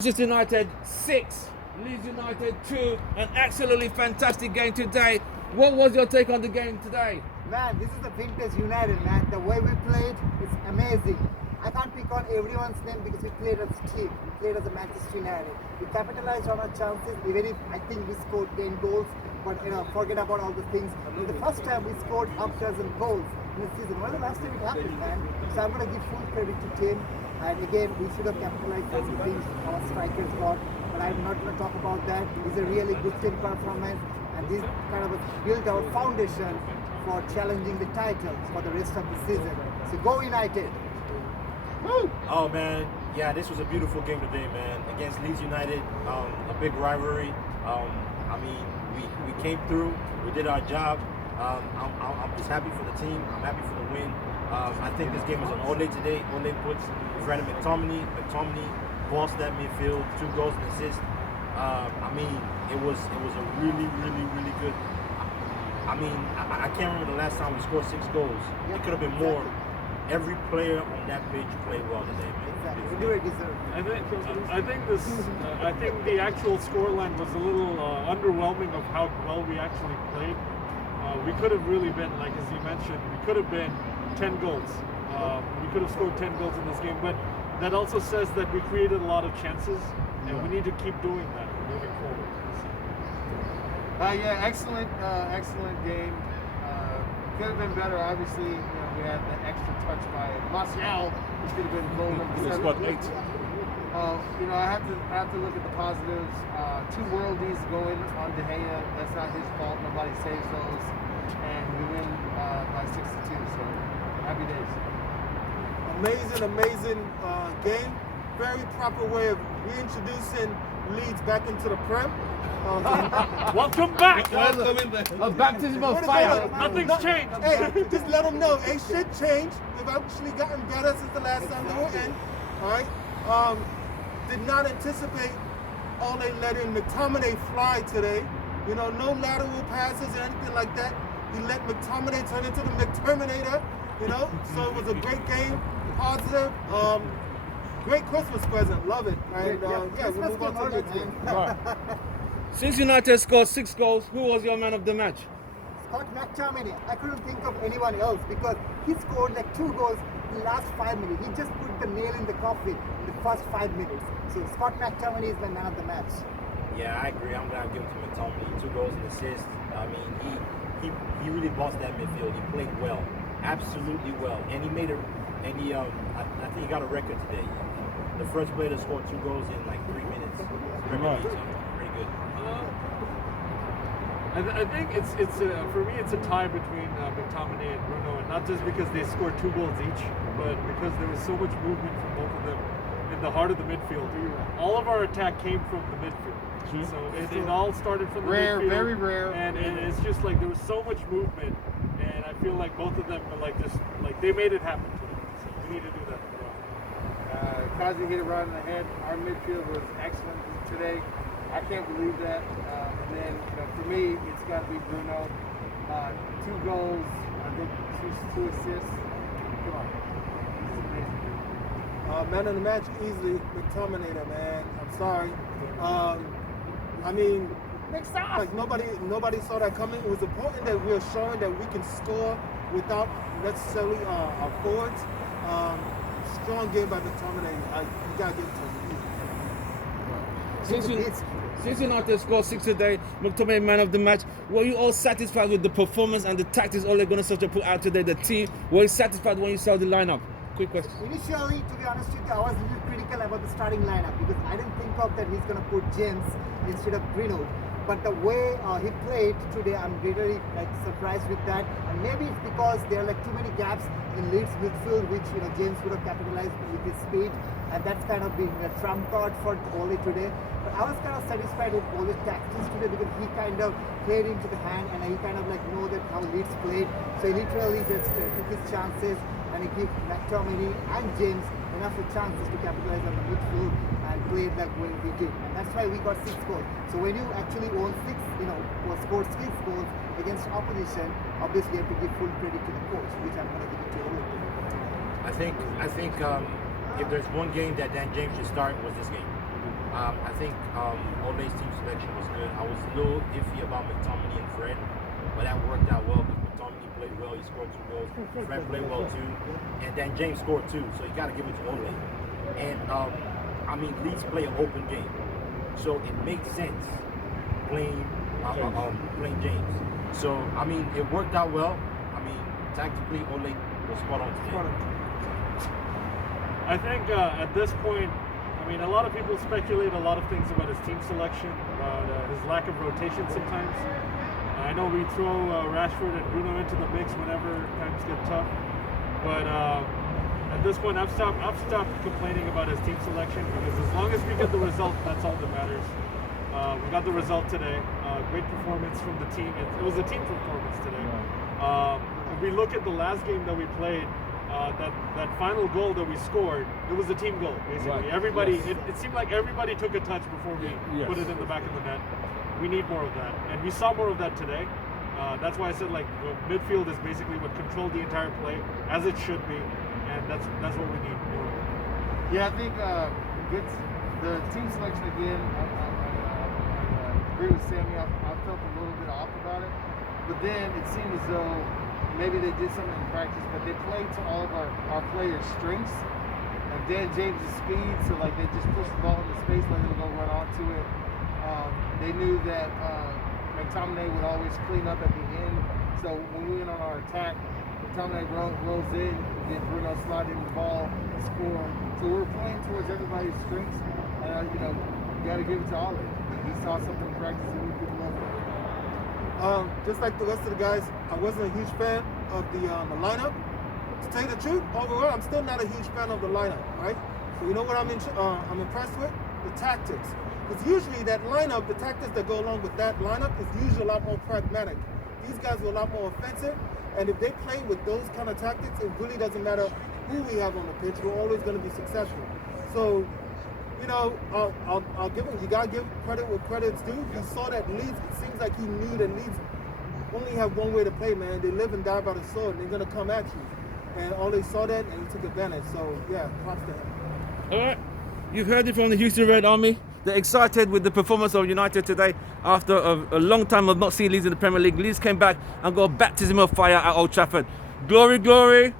Manchester United 6, Leeds United 2, an absolutely fantastic game today. What was your take on the game today? Man, this is the vintage United, man. The way we played is amazing. I can't pick on everyone's name because we played as a team. We played as a Manchester United. We capitalized on our chances, even if I think we scored 10 goals. But forget about all the things. The first time we scored half dozen goals in the season. When was the last time it happened, man? So I'm going to give full credit to Tim. And again, we should have capitalized on the things our strikers got. But I'm not going to talk about that. It's a really good team performance. And this kind of built our foundation for challenging the title for the rest of the season. So go United! Woo! Oh man, yeah, this was a beautiful game today, man. Against Leeds United, a big rivalry. I mean, we came through, we did our job. I'm just happy for the team. I'm happy for the win. I think this game was an Ole today. Ole puts Fred McTominay bossed that midfield, 2 goals and assists. I mean, it was a really good. I mean, I can't remember the last time we scored 6 goals. It could have been more. Every player on that pitch played well today, man. I think the actual scoreline was a little underwhelming of how well we actually played. We could have really been, like as you mentioned, we could have been 10 goals. We could have scored 10 goals in this game, but that also says that we created a lot of chances, and we need to keep doing that moving forward. Yeah, excellent game. Could have been better. Obviously, we had the extra touch by Martial, which could have been goal number 7. I have to look at the positives. 2 worldies going on De Gea. That's not his fault. Nobody saves those, and we win by 6-2. So happy days. Amazing game. Very proper way of reintroducing Leeds back into the Prem. Welcome back! A baptism of fire. Nothing's changed. Hey, just let them know. Hey, shit changed. They've actually gotten better since the last time they were in. All right. Did not anticipate Ole letting McTominay fly today. No lateral passes or anything like that. He let McTominay turn into the McTerminator. So it was a great game. Positive. Great Christmas present. Love it. And we'll move on to the next game. Since United scored 6 goals, who was your man of the match? Scott McTominay. I couldn't think of anyone else because he scored like 2 goals in the last 5 minutes. He just put the nail in the coffin in the first 5 minutes. So Scott McTominay is my man of the match. Yeah, I agree. I'm gonna give it to McTominay. 2 goals and assists. I mean, he really bossed that midfield. He played well, absolutely well, and he made I think he got a record today. The first player to score 2 goals in like 3 minutes. Pretty good. I think it's for me it's a tie between McTominay and Bruno, and not just because they scored 2 goals each, but because there was so much movement from both of them in the heart of the midfield. All of our attack came from the midfield, so it all started from the midfield. Very rare, and it's just like there was so much movement, and I feel like both of them were they made it happen today. So we need to do that. Kazi hit it right in the head. Our midfield was excellent today. I can't believe that. And then, for me, it's got to be Bruno. 2 goals, I think 2 assists. Come on. This is amazing. Man of the match, easily McTominay, man. I'm sorry. I mean, like nobody saw that coming. It was important that we are showing that we can score without necessarily our forwards. Strong game by McTominay. You gotta give it to him. Since United scored 6 today, McTominay man of the match, were you all satisfied with the performance and the tactics Ole Gunnar Solskjaer put out today? The team, were you satisfied when you saw the lineup? Quick question. Initially, to be honest with you, I was a little critical about the starting lineup because I didn't think of that he's going to put James instead of Greenwood. But the way he played today, I'm really surprised with that. And maybe it's because there are too many gaps in Leeds midfield, which James would have capitalized with his speed, and that's kind of been a trump card for Ole today. But I was kind of satisfied with Ole's tactics today because he kind of played into the hand, and he kind of know that how Leeds played. So he literally just took his chances, and he gave McTominay and James enough chances to capitalize on the midfield and played like when we did. And that's why we got 6 goals. So when you actually own 6, or scored 6 goals against opposition, obviously you have to give full credit to the coach, which I'm going to give it to Ole. I think if there's one game that Dan James should start, was this game. I think Ole's team selection was good. I was a little iffy about McTominay and Fred, but that worked out well because McTominay played well. He scored 2 goals. Fred played well too, and then James scored 2. So you got to give it to Ole. And I mean, Leeds play an open game, so it makes sense playing James. So I mean, it worked out well. I mean, tactically, Ole was spot on today. I think at this point, I mean, a lot of people speculate a lot of things about his team selection, about his lack of rotation sometimes. I know we throw Rashford and Bruno into the mix whenever times get tough, but at this point, I've stopped complaining about his team selection because as long as we get the result, that's all that matters. We got the result today. Great performance from the team. It was a team performance today. If we look at the last game that we played, that final goal that we scored, it was a team goal, basically. Right. Everybody, Yes. it seemed like everybody took a touch before we put it in the back of the net. We need more of that, and we saw more of that today. That's why I said midfield is basically what controlled the entire play, as it should be, and that's what we need more of. Yeah, I think the team selection again. I agree with Sammy. I felt a little bit off about it, but then it seemed as though maybe they did something in practice, but they played to all of our players' strengths. Like Dan James' speed, so like they just pushed the ball into space, let him go run onto it. They knew that McTominay would always clean up at the end. So when we went on our attack, McTominay rolls in, then Bruno slide in the ball, score. So we were playing towards everybody's strengths, and you got to give it to Ole. He saw something in practice and we could love it. Just like the rest of the guys, I wasn't a huge fan of the lineup. To tell you the truth, overall, I'm still not a huge fan of the lineup, right? So you know what I'm impressed with? The tactics. Because usually that lineup, the tactics that go along with that lineup is usually a lot more pragmatic. These guys are a lot more offensive, and if they play with those kind of tactics, it really doesn't matter who we have on the pitch. We're always going to be successful. So, I'll give him. You gotta give credit where credit's due. He saw that Leeds. It seems like he knew that Leeds only have one way to play, man. They live and die by the sword, and they're gonna come at you. And Ole saw that, and he took advantage. So yeah, props to him. All right, you've heard it from the Houston Red Army. They're excited with the performance of United today after a long time of not seeing Leeds in the Premier League. Leeds came back and got a baptism of fire at Old Trafford. Glory, glory.